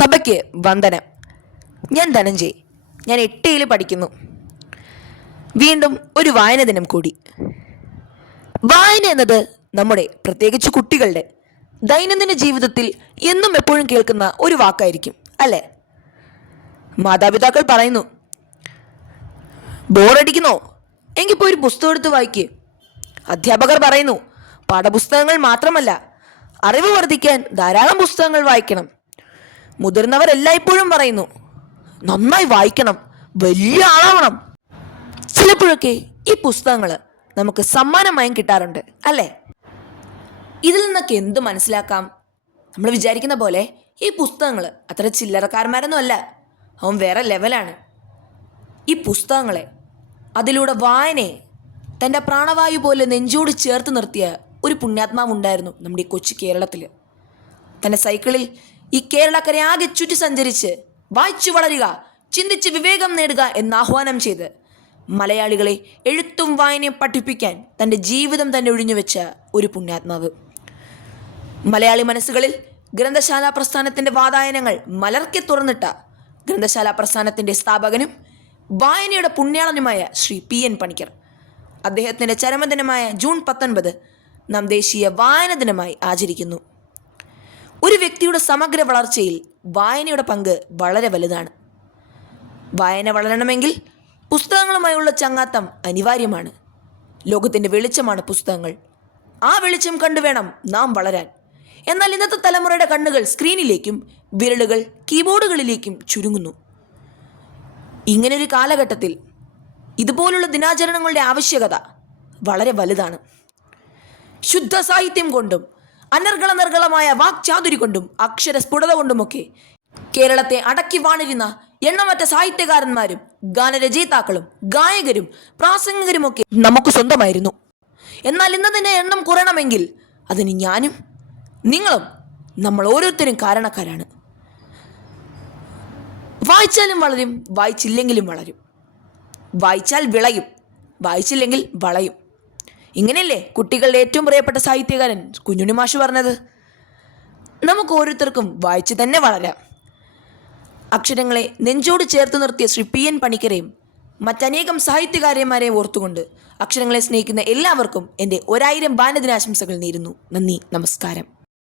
സഭയ്ക്ക് വന്ദനം. ഞാൻ ധനഞ്ജയ്. ഞാൻ 8ൽ പഠിക്കുന്നു. വീണ്ടും ഒരു വായന ദിനം കൂടി. വായന എന്നത് നമ്മുടെ, പ്രത്യേകിച്ച് കുട്ടികളുടെ ദൈനംദിന ജീവിതത്തിൽ എന്നും എപ്പോഴും കേൾക്കുന്ന ഒരു വാക്കായിരിക്കും, അല്ലേ? മാതാപിതാക്കൾ പറയുന്നു, ബോറടിക്കുന്നോ എങ്കിൽ പോയി ഒരു പുസ്തകം എടുത്ത് വായിക്ക്. അധ്യാപകർ പറയുന്നു, പാഠപുസ്തകങ്ങൾ മാത്രമല്ല, അറിവ് വർദ്ധിക്കാൻ ധാരാളം പുസ്തകങ്ങൾ വായിക്കണം. മുതിർന്നവർ എല്ലായ്പ്പോഴും പറയുന്നു, നന്നായി വായിക്കണം, വലിയ ആളാവണം. ചിലപ്പോഴൊക്കെ ഈ പുസ്തകങ്ങൾ നമുക്ക് സമ്മാനമായും കിട്ടാറുണ്ട്, അല്ലേ? ഇതിൽ നിന്നൊക്കെ എന്ത് മനസ്സിലാക്കാം? നമ്മൾ വിചാരിക്കുന്ന പോലെ ഈ പുസ്തകങ്ങൾ അത്ര ചില്ലറക്കാരന്മാരൊന്നും അല്ല, അവൻ വേറെ ലെവലാണ്. ഈ പുസ്തകങ്ങളെ, അതിലൂടെ വായനയെ തൻ്റെ പ്രാണവായു പോലെ നെഞ്ചോട് ചേർത്ത് നിർത്തിയ ഒരു പുണ്യാത്മാവുണ്ടായിരുന്നു നമ്മുടെ ഈ കൊച്ചു കേരളത്തിൽ. തൻ്റെ സൈക്കിളിൽ ഈ കേരളക്കരെ ആകെ ചുറ്റി സഞ്ചരിച്ച് വായിച്ചു വളരുക, ചിന്തിച്ച് വിവേകം നേടുക എന്നാഹ്വാനം ചെയ്ത് മലയാളികളെ എഴുത്തും വായനയും പഠിപ്പിക്കാൻ തൻ്റെ ജീവിതം തന്നെ ഒഴിഞ്ഞുവെച്ച ഒരു പുണ്യാത്മാവ്. മലയാളി മനസ്സുകളിൽ ഗ്രന്ഥശാല പ്രസ്ഥാനത്തിൻ്റെ വാതായനങ്ങൾ മലർക്കെ തുറന്നിട്ട ഗ്രന്ഥശാല പ്രസ്ഥാനത്തിൻ്റെ സ്ഥാപകനും വായനയുടെ പുണ്യാളനുമായ ശ്രീ PN പണിക്കർ. അദ്ദേഹത്തിൻ്റെ ചരമദിനമായ ജൂൺ 19 നാം ദേശീയ വായന ദിനമായി ആചരിക്കുന്നു. ഒരു വ്യക്തിയുടെ സമഗ്ര വളർച്ചയിൽ വായനയുടെ പങ്ക് വളരെ വലുതാണ്. വായന വളരണമെങ്കിൽ പുസ്തകങ്ങളുമായുള്ള ചങ്ങാത്തം അനിവാര്യമാണ്. ലോകത്തിൻ്റെ വെളിച്ചമാണ് പുസ്തകങ്ങൾ. ആ വെളിച്ചം കണ്ടുവേണം നാം വളരാൻ. എന്നാൽ ഇന്നത്തെ തലമുറയുടെ കണ്ണുകൾ സ്ക്രീനിലേക്കും വിരലുകൾ കീബോർഡുകളിലേക്കും ചുരുങ്ങുന്നു. ഇങ്ങനൊരു കാലഘട്ടത്തിൽ ഇതുപോലുള്ള ദിനാചരണങ്ങളുടെ ആവശ്യകത വളരെ വലുതാണ്. ശുദ്ധ സാഹിത്യം കൊണ്ടും അനർഗളനർഗളമായ വാക്ചാതുരി കൊണ്ടും അക്ഷരസ്ഫുടത കൊണ്ടുമൊക്കെ കേരളത്തെ അടക്കി വാണിരുന്ന എണ്ണമറ്റ സാഹിത്യകാരന്മാരും ഗാനരചയിതാക്കളും ഗായകരും പ്രാസംഗികരുമൊക്കെ നമുക്ക് സ്വന്തമായിരുന്നു. എന്നാൽ ഇന്നതിൻ്റെ എണ്ണം കുറയണമെങ്കിൽ അതിന് ഞാനും നിങ്ങളും നമ്മൾ ഓരോരുത്തരും കാരണക്കാരാണ്. വായിച്ചാലും വളരും, വായിച്ചില്ലെങ്കിലും വളരും. വായിച്ചാൽ വിളയും, വായിച്ചില്ലെങ്കിൽ വളയും. ഇങ്ങനെയല്ലേ കുട്ടികളുടെ ഏറ്റവും പ്രിയപ്പെട്ട സാഹിത്യകാരൻ കുഞ്ഞുണ്ണി മാഷ് പറഞ്ഞത്? നമുക്ക് ഓരോരുത്തർക്കും വായിച്ച് തന്നെ വളരാം. അക്ഷരങ്ങളെ നെഞ്ചോട് ചേർത്ത് നിർത്തിയ ശ്രീ PN പണിക്കരെയും മറ്റനേകം സാഹിത്യകാരന്മാരെയും ഓർത്തുകൊണ്ട് അക്ഷരങ്ങളെ സ്നേഹിക്കുന്ന എല്ലാവർക്കും എൻ്റെ 1000 വായനദിനാശംസകൾ നേരുന്നു. നന്ദി, നമസ്കാരം.